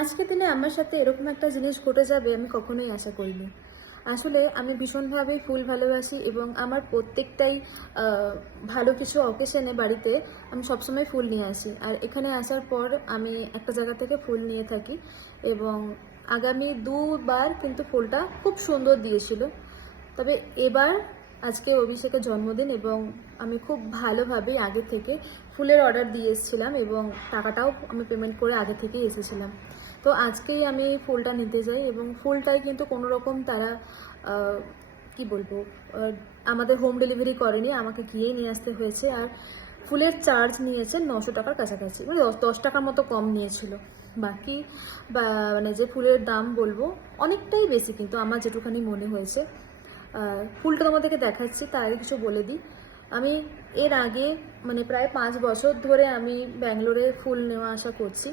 আজকের দিনে আমার সাথে এরকম একটা জিনিস ঘটে যাবে আমি কখনোই আশা করিনি। আসলে আমি ভীষণভাবেই ফুল ভালোবাসি এবং আমার প্রত্যেকটাই ভালো কিছু অকেশনে বাড়িতে আমি সবসময় ফুল নিয়ে আসি। আর এখানে আসার পর আমি একটা জায়গা থেকে ফুল নিয়ে থাকি এবং আগামী ২ বার কিন্তু ফুলটা খুব সুন্দর দিয়েছিল। তবে এবার আজকে অভিষেকের জন্মদিন এবং আমি খুব ভালোভাবেই আগে থেকে ফুলের অর্ডার দিয়ে এসেছিলাম এবং টাকাটাও আমি পেমেন্ট করে আগে থেকেই এসেছিলাম। তো আজকেই আমি ফুলটা নিতে যাই এবং ফুলটাই কিন্তু কোনো রকম তারা কি বলবো আমাদের হোম ডেলিভারি করেনি, আমাকে গিয়েই নিয়ে আসতে হয়েছে। আর ফুলের চার্জ নিয়েছে ৯০০ টাকার কাছাকাছি, মানে ১০ টাকার মতো কম নিয়েছিল। বাকি বা মানে যে ফুলের দাম বলবো অনেকটাই বেশি, কিন্তু আমার যেটুখানি মনে হয়েছে। ফুলটা তোমাদেরকে দেখাচ্ছি, তার আগে কিছু বলে দিই। আমি এর আগে মানে প্রায় ৫ বছর ধরে আমি ব্যাঙ্গালোরে ফুল নেওয়া আসা করছি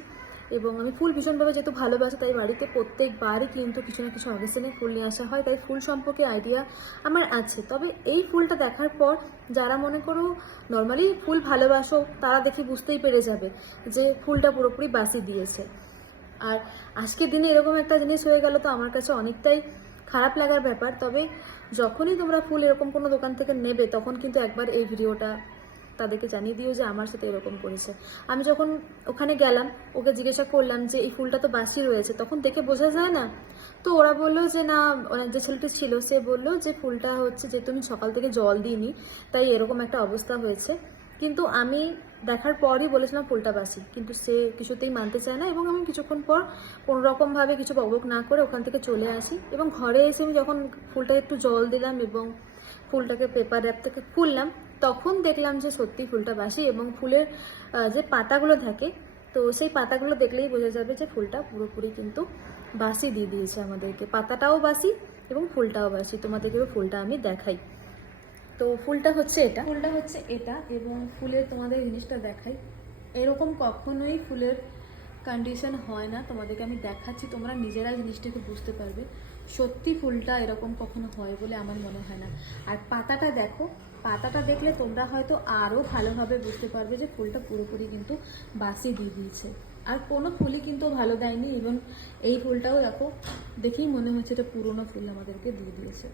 এবং আমি ফুল ভীষণভাবে যেহেতু ভালোবাসি, তাই বাড়িতে প্রত্যেকবারই কিন্তু কিছু না কিছু অকেশনে ফুল নিয়ে আসা হয়, তাই ফুল সম্পর্কে আইডিয়া আমার আছে। তবে এই ফুলটা দেখার পর যারা মনে করো নর্মালি ফুল ভালোবাসো তারা দেখে বুঝতেই পেরে যাবে যে ফুলটা পুরোপুরি বাসি দিয়েছে। আর আজকের দিনে এরকম একটা জিনিস হয়ে গেল তো আমার কাছে অনেকটাই খারাপ লাগার ব্যাপার। তবে যখনই তোমরা ফুল এরকম কোনো দোকান থেকে নেবে তখন কিন্তু একবার এই ভিডিওটা তাদেরকে জানিয়ে দিও যে আমার সাথে এরকম করেছে। আমি যখন ওখানে গেলাম, ওকে জিজ্ঞাসা করলাম যে এই ফুলটা তো বাসি রয়েছে, তখন দেখে বোঝা যায় না। তো ওরা বললো যে না, যে ছেলেটি ছিল সে বললো যে ফুলটা হচ্ছে যে তুমি সকাল থেকে জল দিইনি তাই এরকম একটা অবস্থা হয়েছে। কিন্তু আমি দেখার পরই বলেছিলাম ফুলটা বাসি, কিন্তু সে কিছুতেই মানতে চায় না এবং আমি কিছুক্ষণ পর কোনোরকমভাবে কিছু বকবক না করে ওখান থেকে চলে আসি এবং ঘরে এসে আমি যখন ফুলটা একটু জল দিলাম এবং ফুলটাকে পেপার র্যাপ থেকে খুললাম, তখন দেখলাম যে সত্যি ফুলটা বাসি এবং ফুলের যে পাতাগুলো থাকে, তো সেই পাতাগুলো দেখলেই বোঝা যাবে যে ফুলটা পুরোপুরি কিন্তু বাসি দিয়ে দিয়েছে আমাদেরকে। পাতাটাও বাসি এবং ফুলটাও বাসি। তোমাদেরকে ফুলটা আমি দেখাই। তো ফুলটা হচ্ছে এটা এবং ফুলের তোমাদের জিনিসটা দেখাই। এরকম কখনোই ফুলের কন্ডিশন হয় না, তোমাদেরকে আমি দেখাচ্ছি, তোমরা নিজেরা জিনিসটাকে বুঝতে পারবে। সত্যি ফুলটা এরকম কখনো হয় বলে আমার মনে হয় না। আর পাতাটা দেখো, পাতাটা দেখলে তোমরা হয়তো আরও ভালোভাবে বুঝতে পারবে যে ফুলটা পুরোপুরি কিন্তু বাসি দিয়ে দিয়েছে। আর কোনো ফুলই কিন্তু ভালো দেয়নি, এবং এই ফুলটাও দেখো, দেখেই মনে হচ্ছে এটা পুরোনো ফুল আমাদেরকে দিয়ে দিয়েছে।